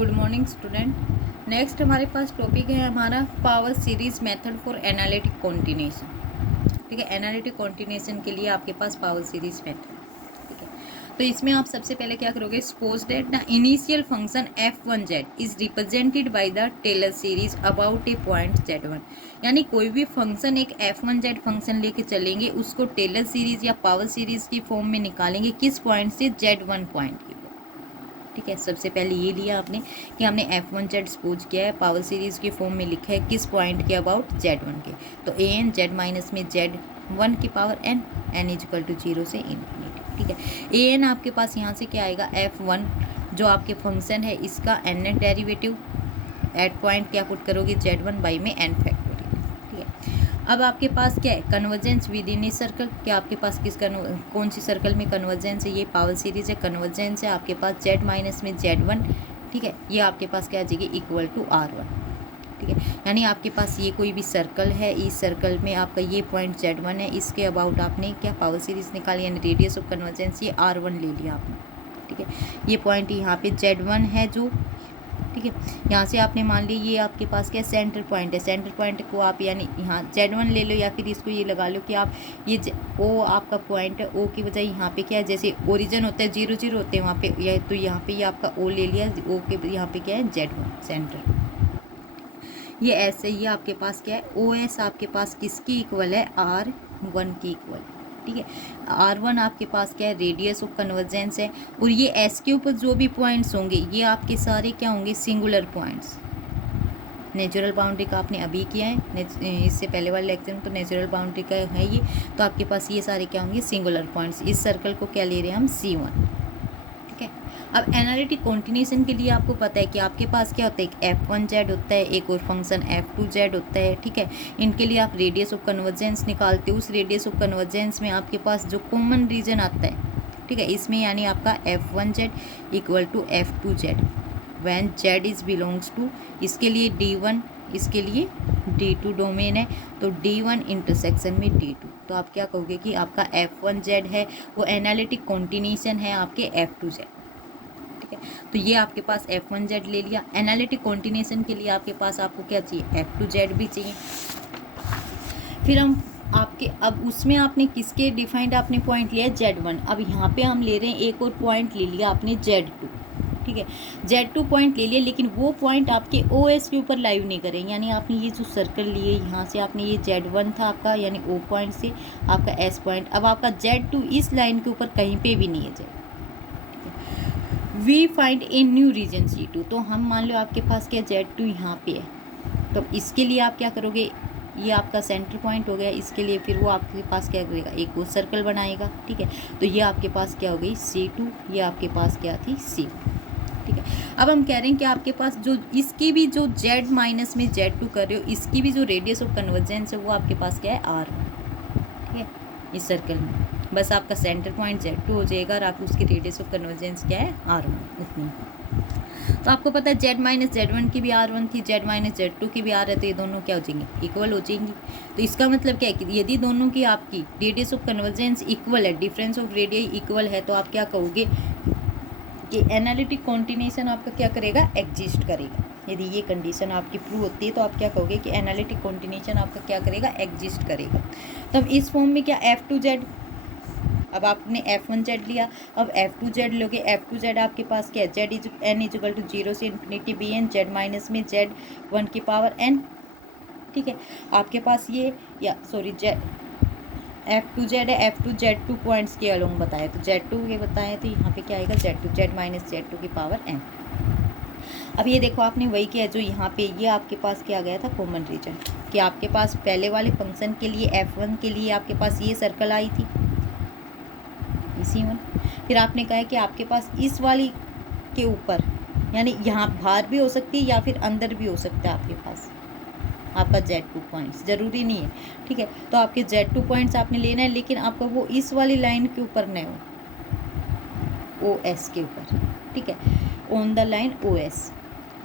Good morning student. Next हमारे पास topic है हमारा power series method for analytic continuation. ठीक है, एनालिटिक कॉन्टिन्यूशन के लिए आपके पास पावर सीरीज मेथड। ठीक है, तो इसमें आप सबसे पहले क्या करोगे, suppose that the initial function f1z is represented by the Taylor series about a point z1। यानी कोई भी फंक्शन एक f1z फंक्शन लेके चलेंगे, उसको टेलर सीरीज या पावर सीरीज की फॉर्म में निकालेंगे किस पॉइंट से, z1 पॉइंट की। ठीक है, सबसे पहले ये लिया आपने कि हमने f1z सपोज किया है, पावर सीरीज की फॉर्म में लिखा है किस पॉइंट के अबाउट, z1 के। तो an z माइनस में z1 की power n is equal to 0 से इन्फिनिटी। ठीक है, an आपके पास यहाँ से क्या आएगा, f1 जो आपके फंक्शन है इसका n डेरिवेटिव एट पॉइंट क्या पुट करोगे, z1 बाई में n फैक्टोरियल। ठीक है, अब आपके पास क्या है, convergence with in a circle. क्या आपके पास कौन सी सर्कल में कन्वर्जेंस है, ये पावर सीरीज है, कन्वर्जेंस है आपके पास z माइनस में z1। ठीक है, ये आपके पास क्या आ जाएगी, इक्वल टू r1। ठीक है, यानी आपके पास ये कोई भी सर्कल है, इस सर्कल में आपका ये पॉइंट z1 है, इसके अबाउट आपने क्या पावर सीरीज निकाली, यानी रेडियस ऑफ कन्वर्जेंस ये r1 ले लिया आपने। ठीक है, ये पॉइंट यहाँ पे z1 है जो, ठीक है, यहाँ से आपने मान ली ये आपके पास क्या सेंटर पॉइंट है, सेंटर पॉइंट को आप यानी यहाँ z1 ले लो या फिर इसको ये लगा लो कि आप ये ओ आपका पॉइंट है, ओ की बजाय यहाँ पे क्या है, जैसे ओरिजिन होता है 0 0 होते हैं वहाँ पे, या तो यहाँ पे ये आपका ओ ले लिया, ओ के यहाँ पे क्या है z1 सेंटर। ये ऐसे ही आपके पास क्या है, ओ एस आपके पास किसकी इक्वल है, r1 की इक्वल। ठीक है, r1 आपके पास क्या है, रेडियस ऑफ कन्वर्जेंस है, और ये एस के ऊपर जो भी पॉइंट्स होंगे ये आपके सारे क्या होंगे, सिंगुलर पॉइंट्स। नेचुरल बाउंड्री का आपने अभी किया है, इससे पहले वाले लेक्चर में तो नेचुरल बाउंड्री का है ये, तो आपके पास ये सारे क्या होंगे, सिंगुलर पॉइंट्स। इस सर्कल को क्या ले रहे हैं हम, C1। ठीक है, अब एनालिटिक कॉन्टिन्यूशन के लिए आपको पता है कि आपके पास क्या होता है, एक f1z होता है, एक और फंक्शन f2z होता है। ठीक है, इनके लिए आप रेडियस ऑफ कन्वर्जेंस निकालते हो, उस रेडियस ऑफ कन्वर्जेंस में आपके पास जो कॉमन रीजन आता है, ठीक है, इसमें यानी आपका f1z equal to f2z when z is belongs to, इसके लिए d1, इसके लिए d2 डोमेन है, तो d1 इंटरसेक्शन में d2, तो आप क्या कहोगे कि आपका f1z है वो एनालिटिक कॉन्टिन्यूशन है आपके f2z। ठीक है, तो ये आपके पास f1z ले लिया। एनालिटिक कॉन्टिन्यूशन के लिए आपके पास आपको क्या चाहिए, f2z भी चाहिए। फिर हम आपके अब उसमें आपने किसके डिफाइंड आपने पॉइंट लिया, z1। अब यहाँ पे हम ले रहे हैं एक और पॉइंट ले लिया आपने z2। ठीक है, z2 पॉइंट ले लिया, लेकिन वो पॉइंट आपके ओ एस के ऊपर लाइव नहीं करेंगे, यानी आपने ये जो सर्कल लिए यहाँ से आपने ये z1 था आपका, यानी ओ पॉइंट से आपका एस पॉइंट, अब आपका z2 इस लाइन के ऊपर कहीं पे भी नहीं है z। We find a new region C2, तो हम मान लो आपके पास क्या z2 यहाँ पे है, तो इसके लिए आप क्या करोगे, ये आपका सेंटर पॉइंट हो गया, इसके लिए फिर वो आपके पास क्या करेगा, एक वो सर्कल बनाएगा। ठीक है, तो ये आपके पास क्या हो गई C2, ये आपके पास क्या थी C1। ठीक है, अब हम कह रहे हैं कि आपके पास जो इसकी भी जो z माइनस में z2 कर रहे हो, इसकी भी जो रेडियस ऑफ कन्वर्जेंस है वो आपके पास क्या है, r1। ठीक है, इस सर्कल में बस आपका सेंटर पॉइंट z2 हो जाएगा और आप उसकी रेडियस ऑफ कन्वर्जेंस क्या है, r1 उतनी। तो आपको पता है z माइनस z1 की भी r1 थी, z माइनस z2 की भी r है, तो ये दोनों क्या हो जाएंगी, इक्वल हो जाएंगी। तो इसका मतलब क्या है कि यदि दोनों की आपकी रेडियस ऑफ कन्वर्जेंस इक्वल है, डिफरेंस ऑफ रेडियस इक्वल है, तो आप क्या कहोगे कि एनालिटिक कॉन्टिन्यूशन आपका क्या करेगा, एग्जिस्ट करेगा। यदि ये कंडीशन आपकी प्रूव होती है तो आप क्या कहोगे कि एनालिटिक कॉन्टिन्यूशन आपका क्या करेगा, एग्जिस्ट करेगा। तब इस फॉर्म में क्या f2z, अब आपने f1z लिया, अब f2z लोगे, f2z आपके पास क्या है, z is n is equal to 0 से इन्फिनिटी bn, z माइनस में z1 की पावर n। ठीक है, आपके पास ये या सॉरी f2z है, f2 z2 पॉइंट्स के अलोंग बताया, तो z2 के बताया, तो यहाँ पे क्या आएगा, z2 z माइनस z2 की पावर n। अब ये देखो आपने वही किया जो यहाँ पे, ये आपके पास क्या गया था, कॉमन रीजन, कि आपके पास पहले वाले फंक्शन के लिए f1 के लिए आपके पास ये सर्कल आई थी C1, फिर आपने कहा कि आपके पास इस वाली के ऊपर, यानी यहाँ बाहर भी हो सकती है या फिर अंदर भी हो सकता है आपके पास आपका z2 पॉइंट्स, ज़रूरी नहीं है। ठीक है, तो आपके z2 पॉइंट्स आपने लेना है, लेकिन आपका वो इस वाली लाइन के ऊपर नहीं हो, OS के ऊपर। ठीक है, ऑन द लाइन OS।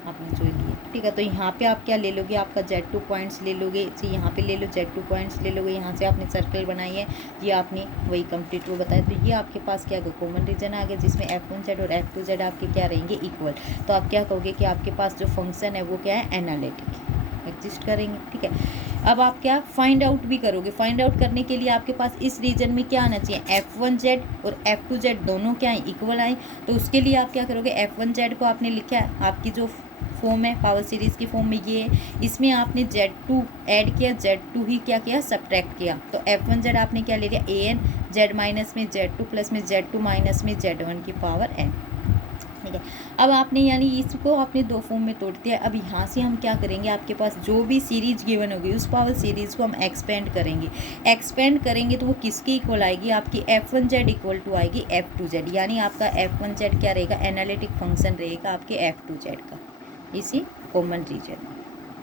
आपने जो लिए, ठीक है। तो यहाँ पे आप क्या ले लोगे, आपका Z2 पॉइंट्स ले लोगे जी, यहाँ पे ले लो Z2 पॉइंट्स ले लोगे, यहाँ से आपने सर्कल बनाई है, ये आपने वही कंप्लीट वो बताया। तो ये आपके पास क्या कॉमन रीजन आ गया जिसमें F1Z और F2Z आपके क्या रहेंगे, इक्वल। तो आप क्या कहोगे कि आपके पास जो फंक्शन है वो क्या है, एनालिटिक एग्जिस्ट करेंगे, ठीक है। अब आप क्या फाइंड आउट भी करोगे, फाइंड आउट करने के लिए आपके पास इस रीजन में क्या आना चाहिए, F1Z और F2Z दोनों क्या है, इक्वल आए। तो उसके लिए आप क्या करोगे, F1Z को आपने लिखा है, आपकी जो फॉर्म है पावर सीरीज़ की फॉर्म में ये है, इसमें आपने Z2 ऐड किया, Z2 ही क्या किया, सब्ट्रैक्ट किया। तो F1Z आपने क्या ले लिया, AN, Z माइनस में Z2 प्लस में Z2 माइनस में Z1 की पावर n, ठीक है। अब आपने यानी इसको आपने दो फॉर्म में तोड़ दिया। अब यहाँ से हम क्या करेंगे, आपके पास जो भी सीरीज गिवन होगी उस पावर सीरीज़ को हम एक्सपेंड करेंगे तो वो किसके इक्वल आएगी, आपकी F1Z इक्वल टू आएगी F2Z, यानी आपका F1Z क्या रहेगा, एनालिटिक फंक्शन रहेगा आपके F2Z का, इसी कॉमन रीजन में,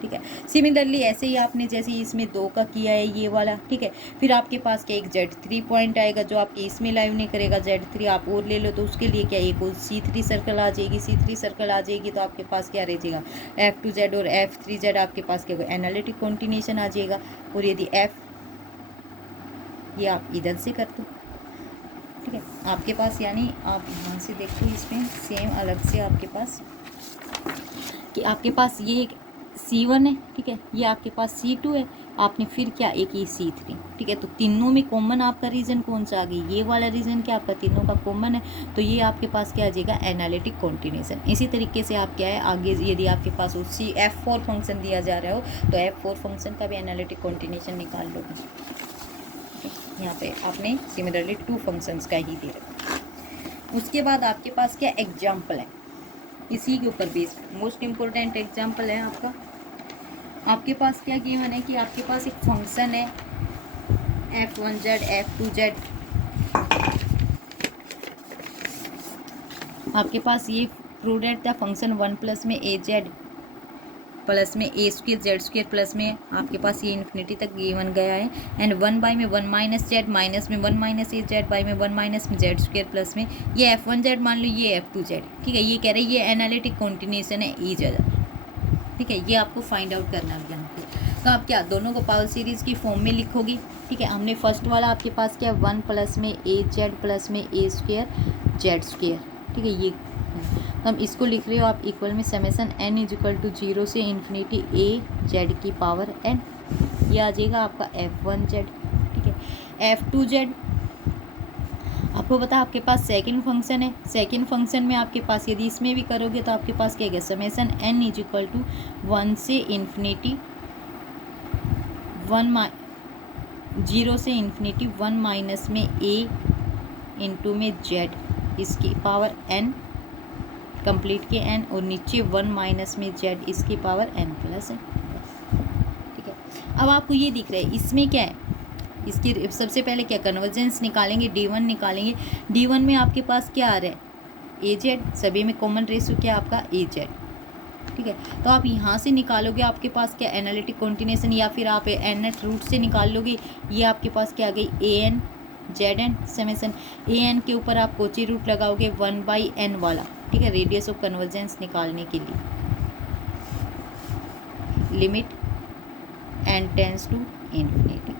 ठीक है। सिमिलरली ऐसे ही आपने जैसे इसमें 2 का किया है ये वाला, ठीक है। फिर आपके पास क्या एक Z3 पॉइंट आएगा जो आपके इसमें लाइव नहीं करेगा, Z3 आप और ले लो तो उसके लिए क्या एक और C3 सर्कल आ जाएगी, C3 सर्कल आ जाएगी तो आपके पास क्या रह जाएगा, F2Z और F3Z आपके पास क्या होगा, एनालिटिक कॉन्टिन्यूशन आ जाएगा। और यदि F ये आप इधर से कर दो, ठीक है, आपके पास यानी आप यहाँ से देखो इसमें सेम अलग से आपके पास कि आपके पास ये एक C1 है, ठीक है, ये आपके पास C2 है, आपने फिर क्या एक ये C3, ठीक है। तो तीनों में कॉमन आपका रीजन कौन सा आ गया, ये वाला रीजन क्या आपका तीनों का कॉमन है, तो ये आपके पास क्या आ जाएगा, एनालिटिक कॉन्टिन्यूशन। इसी तरीके से आप क्या है आगे यदि आपके पास उसी F4 फंक्शन दिया जा रहा हो तो F4 फंक्शन का भी एनालिटिक कॉन्टिन्यूशन निकाल लोगे। यहाँ पे आपने सिमिलरली 2 फंक्शंस का ही दे रखा। उसके बाद आपके पास क्या एग्जाम्पल है, इसी के ऊपर बेस्ड मोस्ट इम्पोर्टेंट एग्जाम्पल है आपका। आपके पास क्या गिवन है कि आपके पास एक फंक्शन है F1Z F2Z, आपके पास ये prove that the function 1 plus में AZ प्लस में A² Z² प्लस में आपके पास ये इन्फिनिटी तक गिवन गया है, एंड 1 बाई में 1 माइनस Z माइनस में 1 माइनस AZ बाई में 1 माइनस में Z² प्लस में ये F1Z मान लो, ये F2Z, ठीक है। ये कह रहे हैं ये एनालिटिक कॉन्टिन्यूशन है ईच अदर, ठीक है। ये आपको फाइंड आउट करना है यहाँ पे। तो आप क्या दोनों को पावर सीरीज़ की फॉर्म में लिखोगी, ठीक है। हमने फर्स्ट वाला आपके पास क्या 1 प्लस में AZ प्लस में A² Z², ठीक है। ये तो हम इसको लिख रहे हो आप इक्वल में summation n is equal to 0 से इन्फिनिटी AZ की पावर n, ये आ जाएगा आपका F1Z, ठीक है। F2Z आपको पता है आपके पास सेकंड फंक्शन है, सेकंड फंक्शन में आपके पास यदि इसमें भी करोगे तो आपके पास क्या है, summation n is equal to 1 से इन्फिनिटी 0 से इन्फिनिटी 1 माइनस में A इंटू में Z इसकी पावर n कंप्लीट के n, और नीचे 1 माइनस में Z इसकी पावर n प्लस है, ठीक है। अब आपको ये दिख रहा है इसमें क्या है, इसकी सबसे पहले क्या कन्वर्जेंस निकालेंगे, D1 निकालेंगे। D1 में आपके पास क्या आ रहा है, AZ, सभी में कॉमन रेशियो क्या आपका AZ, ठीक है। तो आप यहाँ से निकालोगे आपके पास क्या एनालिटिक कॉन्टिन्यूशन, या फिर आप nth रूट से निकाल लोगे। ये आपके पास क्या आ गई AN ZN समेसन AN के ऊपर आप कोची रूट लगाओगे 1/n वाला, ठीक है, रेडियस ऑफ कन्वर्जेंस निकालने के लिए, limit n tends to infinity,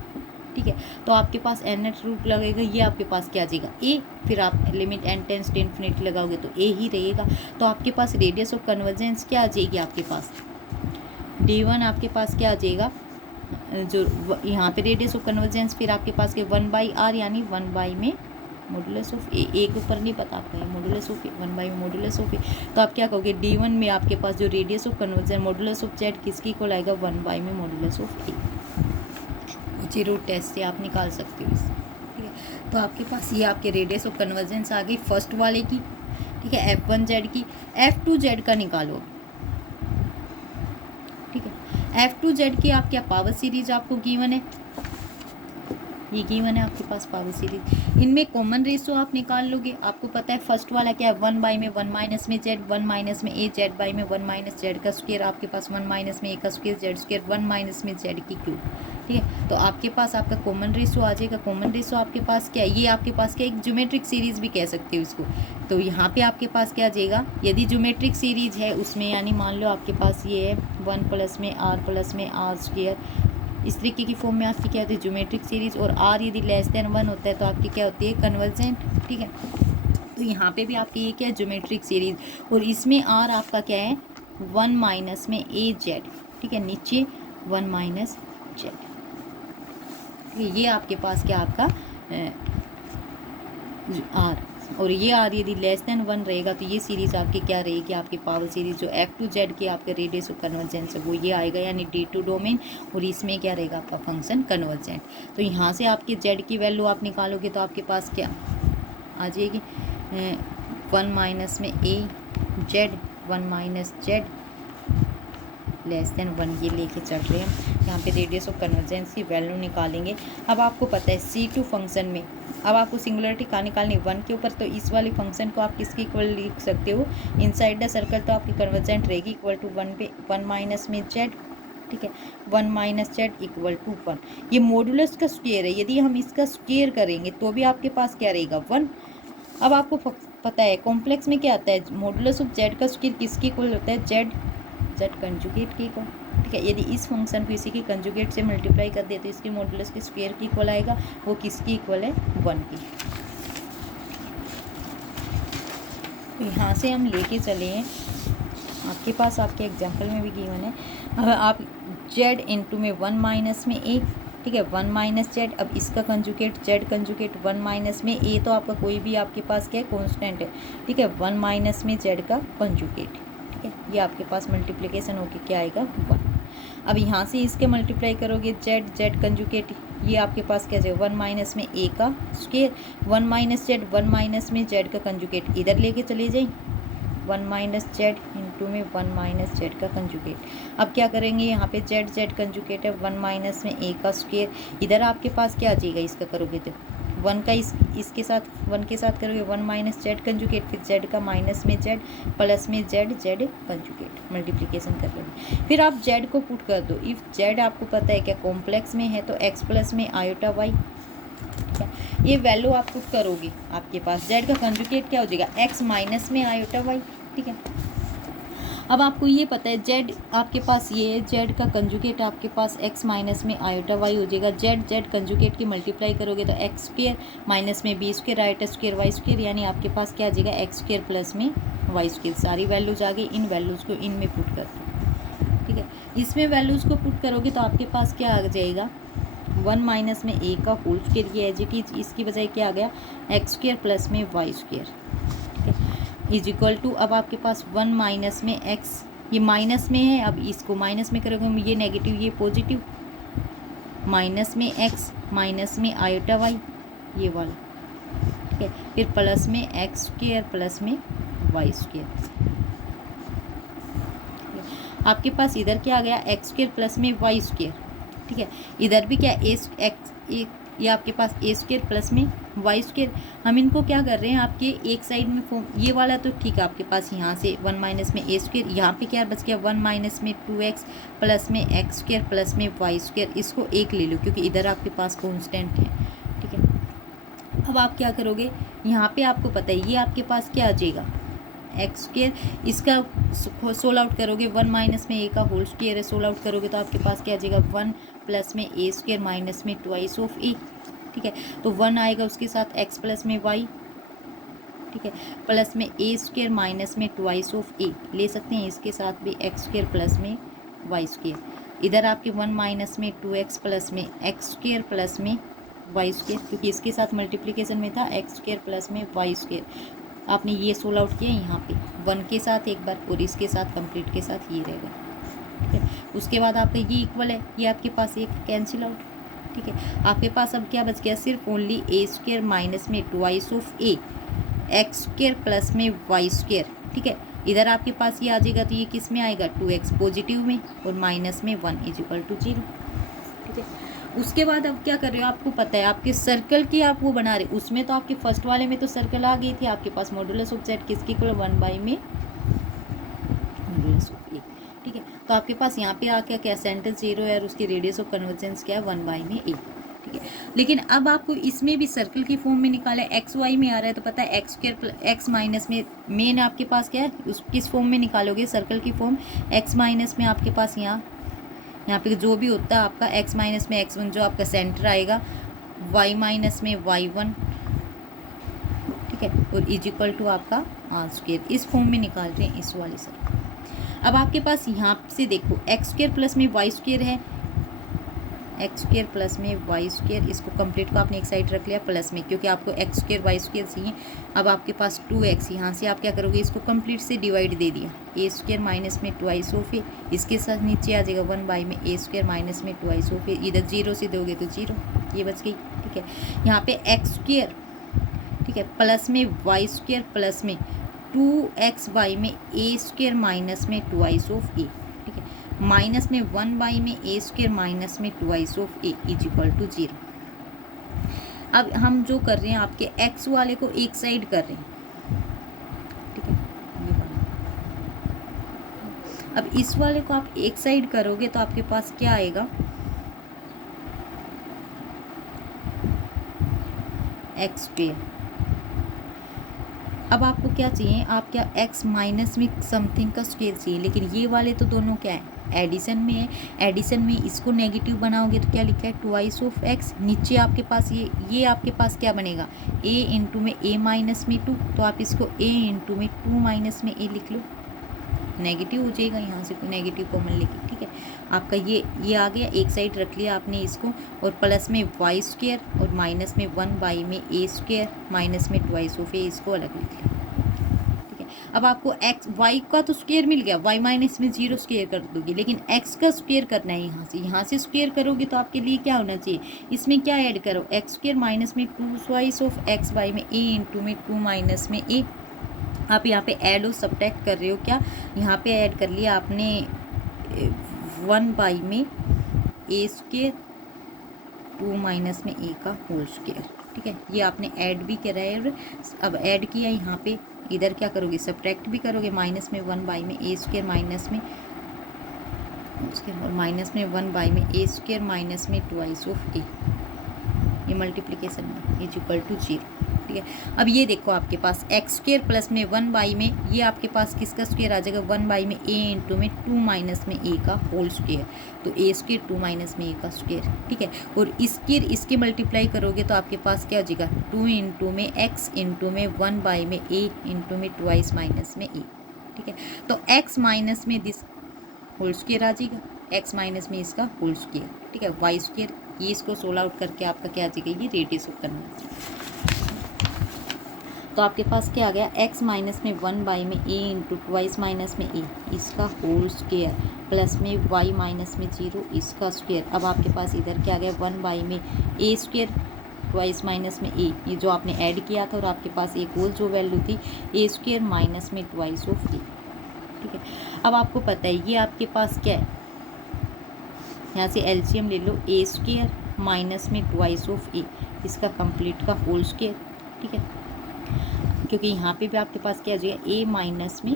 ठीक है। तो आपके पास nth रूट लगेगा, ये आपके पास क्या आ जाएगा A, फिर आप limit n tends to infinity लगाओगे तो A ही रहेगा। तो आपके पास रेडियस ऑफ कन्वर्जेंस क्या आ जाएगी, आपके पास D1 आपके पास क्या आ जाएगा, जो यहाँ पे रेडियस ऑफ कन्वर्जेंस, फिर आपके पास के 1/r यानी 1 बाई में मॉडुलस ऑफ ए, के ऊपर नहीं पता आपका ये modulus of a, 1 by modulus of a. तो आप क्या कहोगे D1 में आपके पास जो radius of convergence modulus of Z किसकी इक्वल आएगा, 1 बाई में मॉडुलस ऑफ ए। ऊंची रूट टेस्ट से आप निकाल सकते हो इसे, ठीक है। तो आपके पास ये आपके रेडियस ऑफ कन्वर्जेंस आ गई फर्स्ट वाले की, ठीक है, F1Z की। F2Z का निकालो, ठीक है। F2Z की आप क्या पावर सीरीज आपको गिवन है, ये गिवन है आपके पास पावर सीरीज। इनमें कॉमन रेशियो आप निकाल लोगे। आपको पता है फर्स्ट वाला क्या है, 1 बाई में 1 माइनस में Z, 1 माइनस में A Z बाई में 1 माइनस Z का स्क्वायर, आपके पास 1 माइनस में A का स्क्वायर Z स्क्वायर 1 माइनस में Z की क्यूब, ठीक ठीक है। तो आपके पास आपका कॉमन रेशो आ जाएगा। कॉमन रेशो आपके पास क्या है, ये आपके पास क्या, एक ज्योमेट्रिक सीरीज भी कह सकते हो इसको। तो यहाँ पे आपके पास क्या आ जाएगा, यदि ज्योमेट्रिक सीरीज है उसमें, यानी मान लो आपके पास ये है 1 प्लस में आर स्क्वायर, इस तरीके की फॉर्म में आपकी क्या होती है, ज्योमेट्रिक सीरीज। और आर यदि लेस देन 1 होता है तो आपकी क्या होती है, कन्वर्जेंट। ठीक है। तो यहाँ पे भी आपकी ये क्या है, ज्योमेट्रिक सीरीज। और इसमें आर आपका क्या है, 1 माइनस में ए जेड। ठीक है, नीचे 1 माइनस जेड। ये आपके पास क्या आपका आर, और ये आर यदि लेस देन 1 रहेगा तो ये सीरीज आपकी क्या रहेगी, आपकी पावर सीरीज जो F to Z के आपके रेडियस ऑफ कन्वर्जेंस है वो ये आएगा, यानी D2 डोमेन। और इसमें क्या रहेगा आपका फंक्शन कन्वर्जेंट। तो यहाँ से आपकी Z की वैल्यू आप निकालोगे तो आपके पास क्या आ जाएगी, 1 माइनस में a z, 1 minus z less than 1, ये लेके चल रहे हैं। यहाँ पे रेडियस ऑफ कन्वर्जेंस की वैल्यू निकालेंगे। अब आपको पता है C2 फंक्शन में अब आपको सिंगुलरिटी कहाँ निकालनी, 1 के ऊपर। तो इस वाले फंक्शन को आप किसके इक्वल लिख सकते हो, इनसाइड द सर्कल तो आपकी कन्वर्जेंट रहेगी इक्वल टू 1 पे 1 माइनस में जेड। ठीक है, 1 माइनस जेड इक्वल टू 1। ये मॉडुलस का स्क्वायर है, यदि हम इसका स्क्वायर करेंगे तो भी आपके पास क्या रहेगा, 1। अब आपको पता है कॉम्प्लेक्स में क्या आता है, मॉडुलस ऑफ जेड का स्क्वायर किसके इक्वल होता है, जेड कंजुगेट की इक्वल। ठीक है, यदि इस फंक्शन को इसी के कंजुगेट से मल्टीप्लाई कर दे तो इसके मॉडुलस के स्क्वायर की इक्वल आएगा, वो किसकी इक्वल है, 1 की। तो यहाँ से हम लेके चले हैं, आपके पास आपके एग्जाम्पल में भी गिवन है। अब आप जेड इंटू में 1 माइनस में ए, ठीक है, 1 माइनस जेड। अब इसका कंजुगेट जेड कंजुगेट 1 माइनस में ए, तो आपका कोई भी आपके पास क्या है, कॉन्स्टेंट है। ठीक है, 1 माइनस में जेड का कंजुगेट। ये आपके पास मल्टीप्लिकेशन होके क्या आएगा, 1। अब यहाँ से इसके मल्टीप्लाई करोगे जेड कंजुगेट, ये आपके पास क्या जाएगा, 1 माइनस में ए का स्क्वायर, 1 माइनस जेड, 1 माइनस में जेड का कंजुगेट इधर लेके चले जाए, 1 माइनस जेड इंटू में 1 माइनस जेड का कंजुगेट। अब क्या करेंगे, यहाँ पे जेड कंजुगेट है, 1 माइनस में ए का स्क्वायर, इधर आपके पास क्या आ जाएगा, इसका करोगे तो 1 का इसके साथ 1 के साथ करोगे 1 माइनस जेड कंजुगेट, फिर जेड का माइनस में जेड प्लस में जेड कंजुगेट, मल्टीप्लिकेशन कर लोगे। फिर आप जेड को पुट कर दो। इफ़ जेड आपको पता है क्या कॉम्प्लेक्स में है तो एक्स प्लस में आयोटा वाई, ये वैल्यू आप पुट करोगे, आपके पास जेड का कंजुगेट क्या हो जाएगा, एक्स माइनस में आयोटा वाई। ठीक है, अब आपको ये पता है जेड आपके पास ये है, जेड का कंजुगेट आपके पास एक्स माइनस में आयोटा वाई हो जाएगा। जेड कंजुगेट की मल्टीप्लाई करोगे तो एक्स स्क्वायर माइनस में b square iota square y square, यानी आपके पास क्या आ जाएगा, एक्स स्क्वायर प्लस में वाई स्क्वायर। सारी वैल्यूज आ गई, इन वैल्यूज़ को इनमें पुट कर दो। ठीक है, इसमें वैल्यूज़ को पुट करोगे तो आपके पास क्या आ जाएगा, 1 माइनस में ए का होल स्क्वायर, ये एज इट इज, इसकी बजाय क्या आ गया, एक्स स्क्वायर प्लस में वाई स्क्वायर। ठीक है, इज इक्वल टू, अब आपके पास 1 माइनस में एक्स, ये माइनस में है, अब इसको माइनस में करोगे, ये नेगेटिव ये पॉजिटिव, माइनस में एक्स माइनस में आयोटा वाई, ये वाला। ठीक है, फिर प्लस में एक्स स्क्वायर प्लस में वाई स्क्वायर। आपके पास इधर क्या आ गया, एक्स स्क्वायर प्लस में वाई स्क्वायर। ठीक है, इधर भी क्या ये आपके पास ए स्क्वायर प्लस में वाई स्क्वायर। हम इनको क्या कर रहे हैं, आपके एक साइड में फॉर्म, ये वाला तो ठीक है आपके पास यहाँ से 1 माइनस में ए स्क्वायर, यहाँ पे क्या बच गया, 1 माइनस में 2x प्लस में एक्स स्क्वायर प्लस में वाई स्क्वायर। इसको एक ले लो क्योंकि इधर आपके पास कॉन्स्टेंट है। ठीक है, अब आप क्या करोगे, यहाँ पे आपको पता है ये आपके पास क्या आ जाएगा, एक्स स्क्वायर, इसका सोल आउट करोगे 1 माइनस में ए का होल स्क्वायर है, सोल आउट करोगे तो आपके पास क्या आ जाएगा, 1 प्लस में ए स्क्वायर माइनस में ट्वाइस ऑफ ए। ठीक है, तो 1 आएगा उसके साथ एक्स प्लस में वाई। ठीक है, प्लस में ए स्क्वायर माइनस में ट्वाइस ऑफ ए ले सकते हैं, इसके साथ भी एक्स स्क्वायर प्लस में वाई स्क्वायर। इधर आपके 1 माइनस में 2x प्लस में एक्स स्क्वायर प्लस में वाई स्क्वायर, क्योंकि इसके साथ मल्टीप्लिकेशन में था एक्स स्क्वायर प्लस में वाई स्क्वायर। आपने ये सोल आउट किया यहाँ पे 1 के साथ एक बार, और इसके साथ कंप्लीट के साथ ये रहेगा। ठीक है, उसके बाद आपका ये इक्वल है, ये आपके पास एक कैंसिल आउट। ठीक है, आपके पास अब क्या बच गया, सिर्फ ओनली ए स्क्वायर माइनस में twice of A x square plus में वाई स्क्वायर। ठीक है, इधर आपके पास ये आ जाएगा तो ये किस में आएगा, 2x पॉजिटिव में और माइनस में 1 इज इक्वल टू 0। ठीक है, उसके बाद अब क्या कर रहे हो, आपको पता है आपके सर्कल की आप वो बना रहे, उसमें तो आपके फर्स्ट वाले में तो सर्कल आ गई थी, आपके पास मॉडुलस ऑफ जेड किसकी इक्वल 1 बाई में मॉडुलस ऑफ ए। ठीक है, तो आपके पास यहाँ पे आके क्या सेंटर 0 है और उसकी रेडियस ऑफ कन्वर्जेंस क्या है 1 में a, ठीक है। लेकिन अब आपको इसमें भी सर्कल की फॉर्म में निकाला है, एक्स वाई में आ रहा है तो पता है एक्स स्क्वायर एक्स माइनस में मेन आपके पास क्या है, उस किस फॉर्म में निकालोगे सर्कल की फॉर्म, एक्स माइनस में आपके पास यहाँ पे जो भी होता है आपका एक्स माइनस में x1 जो आपका सेंटर आएगा, y माइनस में y1, ठीक है, और इज इक्वल टू आपका आर स्क्वायर, इस फॉर्म में निकाल रहे हैं इस वाली सर्कल। अब आपके पास यहाँ से देखो एक्स स्क्वायर प्लस में वाई स्क्वायर है, एक्स स्क्वायर प्लस में वाई स्क्वायर, इसको कंप्लीट को आपने एक साइड रख लिया प्लस में, क्योंकि आपको एक्स स्क्वायर वाई स्क्वायर चाहिए। अब आपके पास 2x, यहाँ से आप क्या करोगे, इसको कंप्लीट से डिवाइड दे दिया, ए स्क्वायर माइनस में 2 ऑफ ए, इसके साथ नीचे आ जाएगा 1 में ए स्क्वायर माइनस में 2 ऑफ ए, इधर 0 से दोगे तो 0, ये बच गई, ठीक है। यहाँ पे एक्स स्क्वायर, ठीक है, प्लस में वाई स्क्वायर प्लस में 2xy में ए स्क्वायर माइनस में 2 ऑफ ए, ठीक है, माइनस में 1 में ए स्क्वायर माइनस में 2 of a is equal to 0। अब हम जो कर रहे हैं आपके x वाले को एक साइड कर रहे हैं, ठीक है, अब इस वाले को आप एक साइड करोगे तो आपके पास क्या आएगा, एक्स स्क्वायर। अब आपको क्या चाहिए, आप क्या x माइनस में समथिंग का स्क्वायर चाहिए, लेकिन ये वाले तो दोनों क्या है, एडिशन में है, एडिशन में इसको नेगेटिव बनाओगे तो क्या लिखा है 2 ऑफ x, नीचे आपके पास ये आपके पास क्या बनेगा a इंटू में a माइनस में 2, तो आप इसको a इंटू में 2 माइनस में a लिख लो, नेगेटिव हो जाएगा, यहाँ से कोई नेगेटिव कॉमन लेके, ठीक है। आपका ये आ गया, एक साइड रख लिया आपने इसको, और प्लस में वाई स्क्वायर और माइनस में 1 में ए स्क्वायर माइनस में 2 ऑफ ए, इसको अलग लिख लिया, ठीक है। अब आपको एक्स वाई का तो स्क्वायर मिल गया, वाई माइनस में 0 स्क्वायर कर दोगे, लेकिन एक्स का स्क्वायर करना है, यहाँ से स्क्वायर करोगे तो आपके लिए क्या होना चाहिए, इसमें क्या ऐड करो, एक्स स्क्वायर माइनस में 2 ऑफ एक्स वाई में ए इंटू में 2 माइनस में ए। आप यहाँ पे ऐड और सब्ट्रैक्ट कर रहे हो, क्या यहाँ पे ऐड कर लिया आपने 1 में ए स्क्वायर 2 माइनस में ए का होल स्क्वायर, ठीक है, ये आपने ऐड भी करा है। अब ऐड किया यहाँ पे, इधर क्या करोगे, सब्ट्रैक्ट भी करोगे, माइनस में 1 में ए स्क्वायर माइनस में माइनस में 1 में ए स्क्वायर माइनस में 2 ऑफ ए, ये मल्टीप्लिकेशन में इज इक्वल टू 0, ठीक है। अब ये देखो आपके पास एक्स स्क्वायर प्लस में 1 में, ये आपके पास किसका स्क्वायर आ जाएगा, 1 में ए इंटू में 2 माइनस में ए का होल स्क्वायर, तो ए स्क्वायर 2 माइनस में ए का स्क्वायर, ठीक है, और इसके मल्टीप्लाई करोगे तो आपके पास क्या हो जाएगा 2 इंटू में एक्स इंटू में 1 में ए इंटू में 2 माइनस में ए, ठीक है। तो एक्स माइनस में दिस होल स्क्वायर आ जाएगा, एक्स माइनस में इसका होल स्क्वायर, ठीक है, वाई स्क्वायर, ये इसको सोल्व आउट करके आपका क्या आ जाएगा, ये रेडियस ऑफ कन्वर्जेंस। तो आपके पास क्या आ गया, x माइनस में 1 में a इंटू 2 माइनस में a इसका होल स्क्वायर प्लस में y माइनस में 0 इसका स्क्वायर। अब आपके पास इधर क्या आ गया, 1 में a स्क्वायर 2 माइनस में a, ये जो आपने ऐड किया था, और आपके पास एक और जो वैल्यू थी a स्क्वायर माइनस में 2 ऑफ a, ठीक है। अब आपको पता है ये आपके पास क्या है, यहाँ से एलसीएम ले लो, a स्क्वायर माइनस में 2 ऑफ a इसका कंप्लीट का होल स्क्वायर, ठीक है, क्योंकि यहाँ पे भी आपके पास क्या आ जाएगा a माइनस में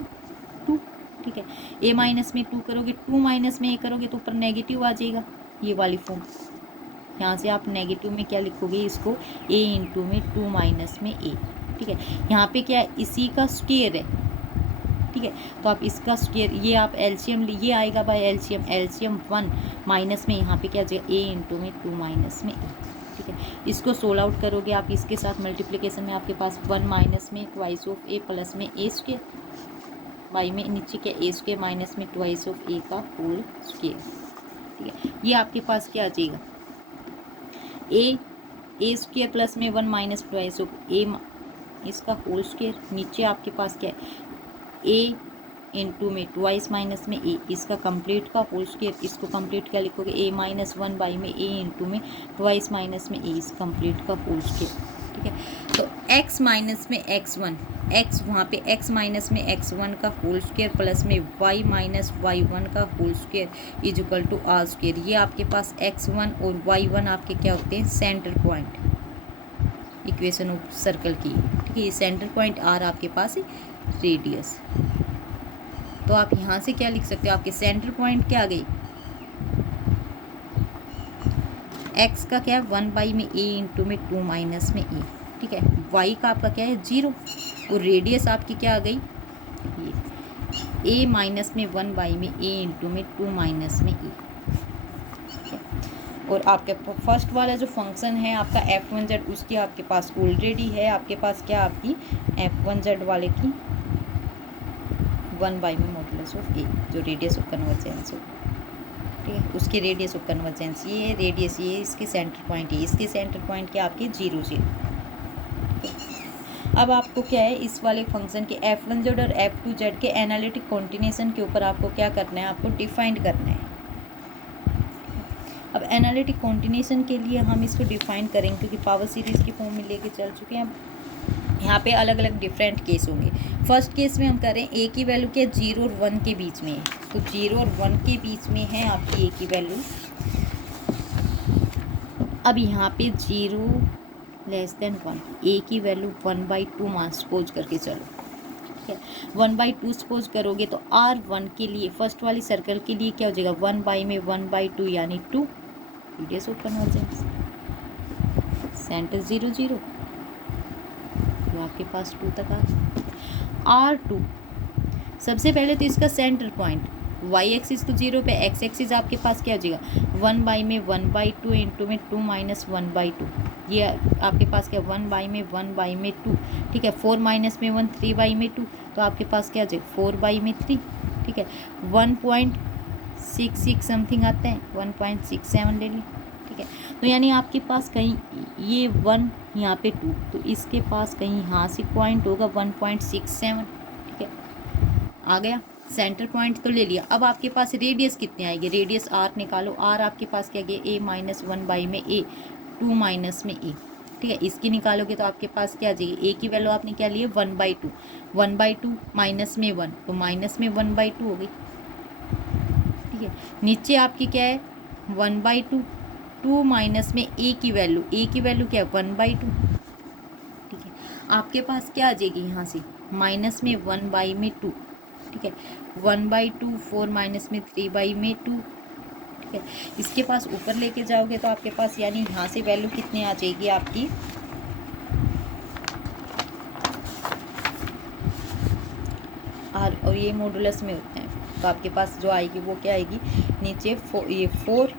2, ठीक है, a माइनस में 2 करोगे, 2 माइनस में a करोगे तो ऊपर नेगेटिव आ जाएगा, ये वाली फॉर्म, यहाँ से आप नेगेटिव में क्या लिखोगे, इसको a इंटू में 2 माइनस में a, ठीक है। यहाँ पे क्या है, इसी का स्क्वायर है, ठीक है, तो आप इसका स्क्वायर, ये आप एलसीएम, ये आएगा बाय एलसीएम 1 माइनस में यहाँ पे क्या आ जाएगा a इंटू में 2 माइनस में a, ठीक है। इसको सोल्व आउट करोगे आप, इसके साथ मल्टीप्लिकेशन में आपके पास 1 माइनस में 2 ऑफ a प्लस में a स्क्वायर, वाई में नीचे क्या a स्क्वायर माइनस में 2 ऑफ a का होल स्क्वायर, ठीक है। ये आपके पास क्या आ जाएगा, a स्क्वायर प्लस में 1 माइनस 2 ऑफ a इसका होल स्क्वायर, नीचे आपके पास क्या है a इंटू में 2 माइनस में a इसका कंप्लीट का होल स्क्वायर, इसको कंप्लीट क्या लिखोगे, a माइनस 1 में a इंटू में 2 माइनस में a इस कंप्लीट का होल स्क्वायर, ठीक है। तो x माइनस में x1, x वहाँ पे x माइनस में x1 का होल स्क्वायर प्लस में y माइनस y1 का whole square is equal to r square. ये आपके पास x1 और y1 आपके क्या होते हैं, centre point equation of circle की, ठीक है। ये सेंटर पॉइंट आर आपके पास रेडियस, तो आप यहाँ से क्या लिख सकते हो, आपके सेंटर पॉइंट क्या आ गई, एक्स का क्या है 1 में ए इंटू में 2 माइनस में ए, ठीक है। वाई का आपका क्या है 0, और रेडियस आपकी क्या आ गई, ये ए माइनस में 1 में ए इंटू में 2 माइनस में ए, ठीक है। और आपके फर्स्ट वाला जो फंक्शन है आपका f1z, उसकी आपके पास ऑलरेडी है आपके पास क्या, आपकी f1z वाले की 1 में मॉडुलस ऑफ ए, जो रेडियस ऑफ कन्वर्जेंस हो, ठीक है, उसके रेडियस ऑफ कन्वर्जेंस ये है, रेडियस ये इसके सेंटर पॉइंट है, इसके सेंटर पॉइंट क्या आपके 0 0। अब आपको क्या है इस वाले फंक्शन के f1z और f2z के एनालिटिक कॉन्टिन्यूशन के ऊपर आपको क्या करना है, आपको डिफाइन करना है। अब एनालिटिक कॉन्टिन्यूशन के लिए हम इसको डिफाइन करेंगे, क्योंकि पावर सीरीज़ की फॉर्म में लेके चल चुके हैं। यहाँ पे अलग अलग डिफरेंट केस होंगे। फर्स्ट केस में हम करें ए की वैल्यू क्या 0 और 1 के बीच में है, तो 0 और 1 के बीच में है आपकी ए की वैल्यू। अब यहाँ पे 0 लेस देन 1, ए की वैल्यू 1/2 मान सपोज करके चलो, ठीक है। 1/2 सपोज करोगे तो R1 के लिए फर्स्ट वाली सर्कल के लिए क्या हो जाएगा, 1 में 1/2 यानी 2, रेडियस ऑफ कन्वर्जेंस, सेंटर 0 0, तो आपके पास 2 तक आ। R2 सबसे पहले तो इसका सेंटर पॉइंट वाई एक्सिस तो 0 पे, एक्स एक्सिस आपके पास क्या हो जाएगा 1 में 1/2 इंटू में 2 माइनस 1/2, ये आपके पास क्या 1 में 2, ठीक है। 4 माइनस में 1 3 में 2, तो आपके पास क्या हो जाएगा 4 में 3, ठीक है। 1.66 समथिंग आता है, 1.67 ले ली, ठीक है। तो यानी आपके पास कहीं ये 1 यहाँ पे 2, तो इसके पास कहीं यहाँ से पॉइंट होगा 1.67, ठीक है, आ गया। सेंटर पॉइंट तो ले लिया। अब आपके पास रेडियस कितनी आएगी, रेडियस आर निकालो। आर आपके पास क्या गया a माइनस 1 में a 2 माइनस में a, ठीक है। इसकी निकालोगे तो आपके पास क्या आ जाएगी, a की वैल्यू आपने क्या ली है 1/2, 1/2 माइनस में 1, तो माइनस में 1/2 हो गई, ठीक है। नीचे आपकी क्या है 1/2, 2 माइनस में a की वैल्यू क्या है 1/2, ठीक है। आपके पास क्या आ जाएगी यहाँ से माइनस में 1 में 2, ठीक है। 1/2 4 माइनस में 3 में 2, ठीक है। इसके पास ऊपर लेके जाओगे तो आपके पास यानी यहाँ से वैल्यू कितनी आ जाएगी आपकी, और ये मॉडुलस में होते हैं, तो आपके पास जो आएगी वो क्या आएगी नीचे 4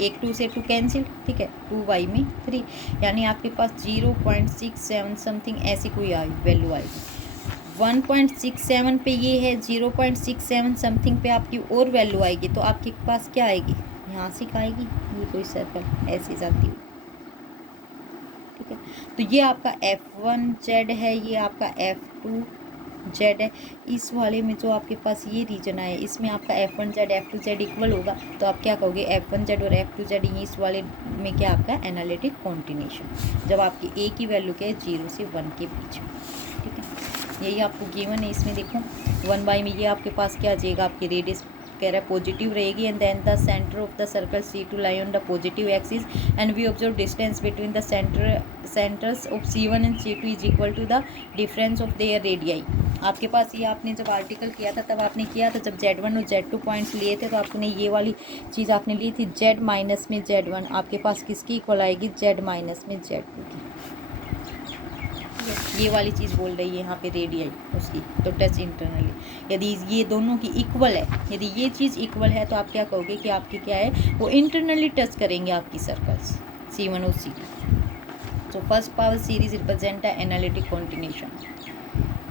एक 2 से 2 कैंसिल, ठीक है, 2 में 3, यानी आपके पास 0.67 समथिंग ऐसी कोई वैल्यू आएगी। 1.67 पे ये है, 0.67 समथिंग पे आपकी और वैल्यू आएगी, तो आपके पास क्या आएगी यहाँ से क्या आएगी, ये कोई सर्कल ऐसे जाती हुई, ठीक है। तो ये आपका f1z है, ये आपका f2z है। इस वाले में जो आपके पास ये रीजन आया इसमें आपका f1z f2z इक्वल होगा, तो आप क्या कहोगे f1z और f2z इस वाले में क्या आपका एनालिटिक कॉन्टिन्यूशन, जब आपकी a की वैल्यू क्या है 0 से 1 के बीच में, ठीक है। यही आपको गिवन है। इसमें देखो 1 में ये आपके पास क्या आ जाएगा, आपकी रेडियस कह रहा है पॉजिटिव रहेगी, and then the centre of the circle C2 lie on the positive axis, and we observe distance between the centres of C1 and C2 is equal to the difference of their radii. आपके पास ये आपने जब article किया था तब आपने किया था जब Z1 और Z2 पॉइंट्स लिए थे, तो आपने ये वाली चीज़ आपने ली थी Z माइनस में Z1 आपके पास किसकी इक्वल आएगी, Z माइनस में Z2 की, ये वाली चीज़ बोल रही है यहाँ पे रेडियाई उसकी, तो टच इंटरनली यदि ये दोनों की इक्वल है, यदि ये चीज़ इक्वल है तो आप क्या कहोगे कि आपकी क्या है वो इंटरनली टच करेंगे आपकी सर्कल्स C1 और C2। तो फर्स्ट पावर सीरीज रिप्रेजेंट है एनालिटिक कॉन्टिन्यूशन,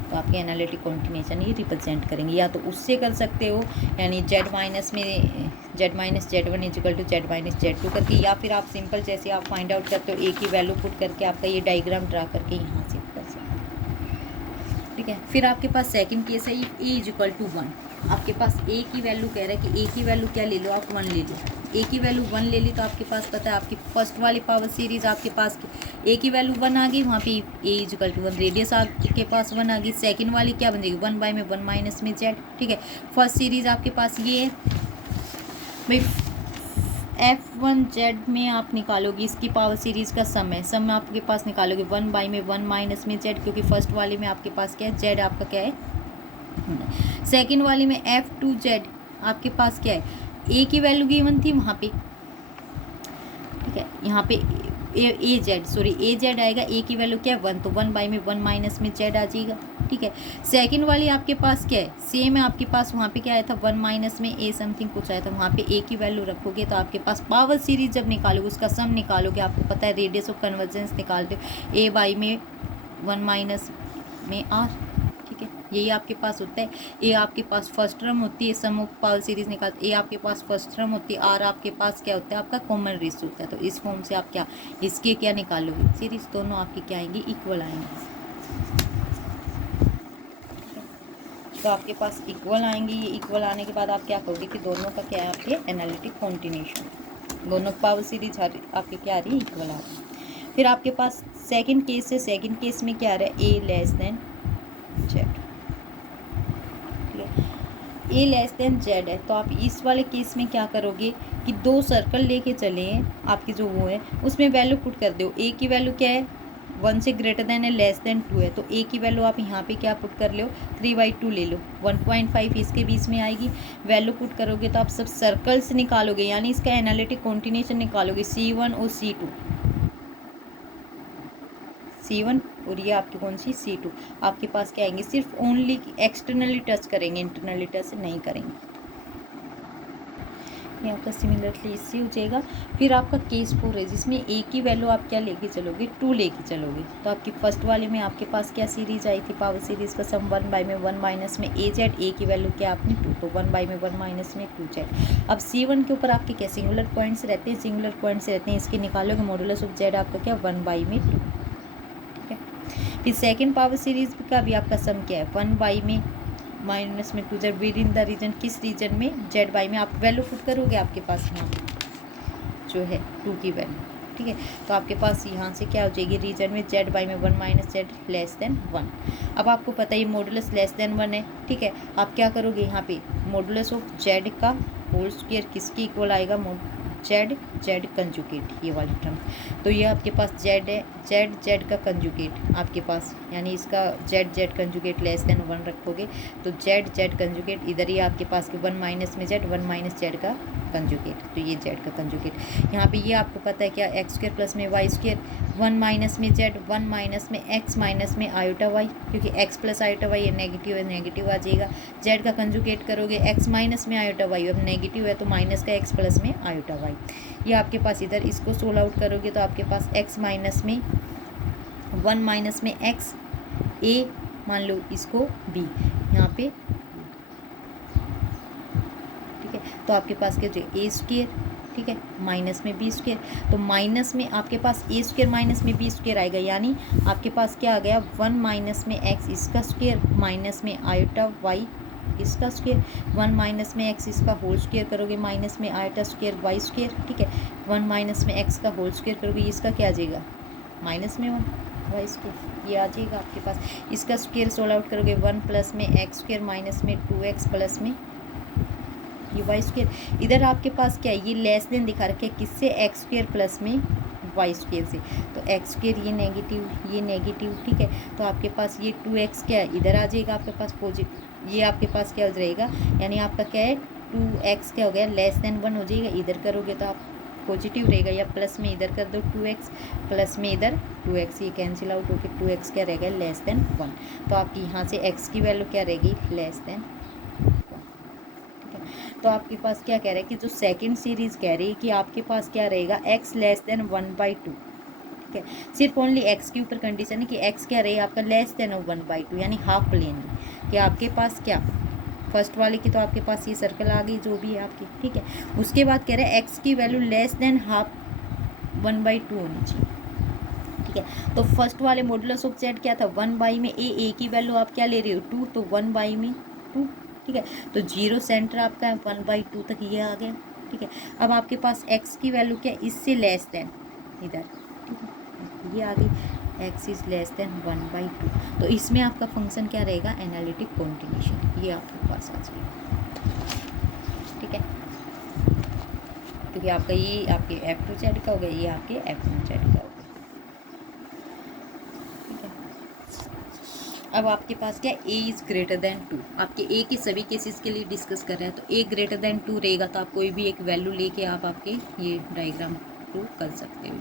तो आपके एनालिटिक कॉन्टिन्यूशन ये रिप्रेजेंट करेंगे, या तो उससे कर सकते हो यानी Z माइनस में Z minus Z1 is equal to Z minus Z2 करके, या फिर आप सिंपल जैसे आप फाइंड आउट करते हो A की वैल्यू पुट करके आपका ये डायग्राम ड्रा करके यहाँ से कर सकते हो, ठीक है। फिर आपके पास सेकंड केस है A इजिकल टू 1, आपके पास A की वैल्यू कह रहा है कि A की वैल्यू क्या ले लो आप 1 ले लो, A की वैल्यू 1 ले ली, तो आपके पास पता है आपकी फर्स्ट वाली पावर सीरीज आपके पास A की वैल्यू 1 आ गई, वहाँ पे A इजिकल टू 1, रेडियस आपके पास 1 आ गई। सेकंड वाली क्या बन जाएगी 1 में 1 माइनस में Z, ठीक है। फर्स्ट सीरीज आपके पास ये है भाई, f1z में आप निकालोगे इसकी पावर सीरीज का सम है, सम आपके पास निकालोगे 1 में 1 माइनस में Z, क्योंकि फर्स्ट वाले में आपके पास क्या है Z आपका क्या है सेकंड वाले में F2Z आपके पास क्या है, ए की वैल्यू गिवन थी वहाँ पे, ठीक है, यहाँ पे ए जेड आएगा, ए की वैल्यू क्या है 1, तो 1 बाई में 1 माइनस में जेड आ जाएगा, ठीक है। सेकंड वाली आपके पास क्या है, सेम है आपके पास, वहाँ पे क्या आया था 1 माइनस में ए समथिंग कुछ आया था, वहाँ पे ए की वैल्यू रखोगे तो आपके पास पावर सीरीज जब निकालोगे उसका सम निकालोगे, आपको पता है रेडियस ऑफ कन्वर्जेंस निकालते हो ए बाई में 1 माइनस में आर, ठीक है, यही आपके पास होता है। ए आपके पास फर्स्ट टर्म होती है, सम ऑफ पावर सीरीज निकालते, ए आपके पास फर्स्ट टर्म होती है, आर आपके पास क्या होता है आपका कॉमन रेशियो होता है, तो इस फॉर्म से आप क्या इसके क्या निकालोगे सीरीज, दोनों आपकी क्या आएंगी इक्वल आएंगी, तो आपके पास इक्वल आएंगी। ये इक्वल आने के बाद आप क्या करोगे कि दोनों का क्या है आपके एनालिटिक कॉन्टिन्यूशन, दोनों पावर सीरीज आपके क्या आ रही है इक्वल आ रही है। फिर आपके पास सेकंड केस है, सेकंड केस में क्या आ रहा है ए लेस देन जेड, ठीक है, ए लेस देन जेड है, तो आप इस वाले केस में क्या करोगे कि दो सर्कल लेके चले आपके जो वो है उसमें वैल्यू पुट कर दो, ए की वैल्यू क्या है 1 से ग्रेटर देन है, लेस देन 2 है, तो ए की वैल्यू आप यहाँ पे क्या पुट कर लो 3/2 ले लो, 1.5 इसके बीच में आएगी, वैल्यू पुट करोगे तो आप सब सर्कल्स निकालोगे, यानी इसका एनालिटिक कॉन्टिन्यूशन निकालोगे C1 और C1 और ये आपकी कौन सी C2, आपके पास क्या आएंगे सिर्फ ओनली एक्सटर्नली टच करेंगे, इंटरनली टच नहीं करेंगे, ये आपका सिमिलरली इससे हो जाएगा। फिर आपका केस 4 है जिसमें ए की वैल्यू आप क्या लेके चलोगे 2 लेके चलोगे, तो आपकी फर्स्ट वाले में आपके पास क्या सीरीज आई थी पावर सीरीज का सम 1 बाई में 1 माइनस में ए जेड, ए की वैल्यू क्या आपने 2, तो 1 बाई में 1 माइनस में 2 जेड। अब C1 के ऊपर आपके क्या सिंगुलर पॉइंट्स रहते हैं, सिंगुलर पॉइंट्स रहते हैं, इसके निकालोगे मॉडुलस ऑफ जेड आपका क्या 1 बाई में 2, ठीक है। फिर सेकेंड पावर सीरीज का भी आपका सम क्या है 1 बाई में माइनस में 2 z, within the region, किस रीजन में जेड बाई में, आप वैल्यू पुट करोगे आपके पास यहाँ जो है 2 की वैल्यू, ठीक है, तो आपके पास यहाँ से क्या हो जाएगी रीजन में जेड बाई में 1 माइनस जेड लेस देन 1। अब आपको पता है ये मॉडुलस लेस देन 1 है, ठीक है, आप क्या करोगे यहाँ पे मॉडुलस ऑफ जेड का होल स्क्वायर किसके इक्वल आएगा, जेड कंजुगेट, ये वाली टर्म, तो ये आपके पास जेड है, जेड का कंजुगेट आपके पास, यानी इसका जेड कंजुगेट लेस देन 1 रखोगे तो जेड कंजुगेट, इधर ही आपके पास 1 माइनस में जेड 1 माइनस जेड का कंजुगेट, तो ये जेड का कंजुगेट। यहाँ पे ये आपको पता है क्या एक्स स्क्वायर प्लस में वाई स्क्वायर, 1 माइनस में जेड 1 माइनस में एक्स माइनस में आयोटा वाई, क्योंकि x plus iota y negative है, नेगेटिव आ जाएगा, जेड का कंजुगेट करोगे एक्स माइनस में आयोटा वाई, अब नेगेटिव है तो माइनस का एक्स प्लस में आयोटा वाई, ये आपके पास इधर इसको सोल्व आउट करोगे तो आपके पास एक्स माइनस में 1 माइनस में एक्स, ए मान लो इसको बी यहाँ पे, ठीक है, तो आपके पास क्या जो ए स्क्वायर, ठीक है, माइनस में बी स्क्वायर, तो माइनस में आपके पास ए स्क्वायर माइनस में बी स्क्वायर आएगा, यानी आपके पास क्या आ गया 1 माइनस में एक्स इसका स्क्वायर माइनस में आयोटा वाई इसका स्क्वायर, 1 माइनस में एक्स इसका होल स्क्वायर करोगे माइनस में आयोटा स्क्वायर वाई स्क्वायर, ठीक है, 1 माइनस में एक्स का होल स्क्वायर करोगे इसका क्या आ जाएगा माइनस में 1 वाई स्क्वायर, ये आ जाएगा आपके पास, इसका स्क्वायर सोल्व आउट करोगे 1 प्लस में एक्स स्क्वायर माइनस में 2x प्लस में ये वाई स्क्वायर, इधर आपके पास क्या है ये लेस देन दिखा रखे है किससे एक्स स्क्वायर प्लस में वाई स्क्वायर से, तो एक्स स्क्वायर ये नेगेटिव, ठीक है, तो आपके पास ये 2x क्या है इधर आ जाएगा आपके पास पॉजिटिव, ये आपके पास क्या हो जाएगा, यानी आपका क्या है 2x क्या हो गया लेस देन 1 हो जाएगा, इधर करोगे तो आप पॉजिटिव रहेगा, या प्लस में इधर कर दो 2x प्लस में इधर 2x, ये कैंसिल आउट होकर 2x क्या रहेगा लेस देन 1, तो आपकी यहाँ से x की वैल्यू क्या रहेगी लेस देन 1, ठीक है, तो आपके पास क्या कह रहा है कि जो सेकंड सीरीज कह रही है कि आपके पास क्या रहेगा x लेस देन 1/2, ठीक है, सिर्फ ओनली x के ऊपर कंडीशन है कि x क्या रहे आपका लेस देन 1/2, यानी हाफ प्लेन कि आपके पास क्या फर्स्ट वाले की तो आपके पास ये सर्कल आ गई जो भी है आपकी, ठीक है, उसके बाद कह रहे हैं x की वैल्यू लेस देन हाफ 1/2 होनी चाहिए, ठीक है, तो फर्स्ट वाले मॉडुलस ऑफ जेड क्या था 1 बाई में ए की वैल्यू आप क्या ले रहे हो 2, तो 1 बाई में 2, ठीक है, तो 0 सेंटर आपका 1/2 तक ये आ गया, ठीक है, अब आपके पास x की वैल्यू क्या इससे लेस देन इधर, ठीक है, ये आ गई x इज लेस देन 1/2, तो इसमें आपका फंक्शन क्या रहेगा एनालिटिक कॉन्टिन्यूशन, ये आपके पास आ जाएगा, ठीक है, क्योंकि आपका ये आपके F2Z का हो गया, ये आपके F1Z का हो गया, ठीक है। अब आपके पास क्या ए इज़ ग्रेटर देन 2, आपके ए के सभी केसेस के लिए डिस्कस कर रहे हैं, तो ए ग्रेटर देन 2 रहेगा तो आप कोई भी एक वैल्यू लेके आप आपके ये डायग्राम प्रूव कर सकते हो।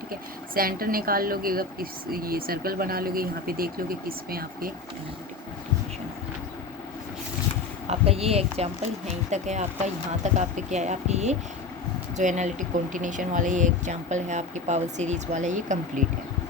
ठीक है, सेंटर निकाल लोगे, अब किस ये सर्कल बना लोगे, यहाँ पे देख लोगे किस में आपके आपका ये एग्जाम्पल यहीं तक है, आपका यहाँ तक आपके क्या है, आपकी ये जो एनालिटिक कॉन्टिन्यूशन वाला ये एग्जाम्पल है आपके पावर सीरीज़ वाला, ये कंप्लीट है।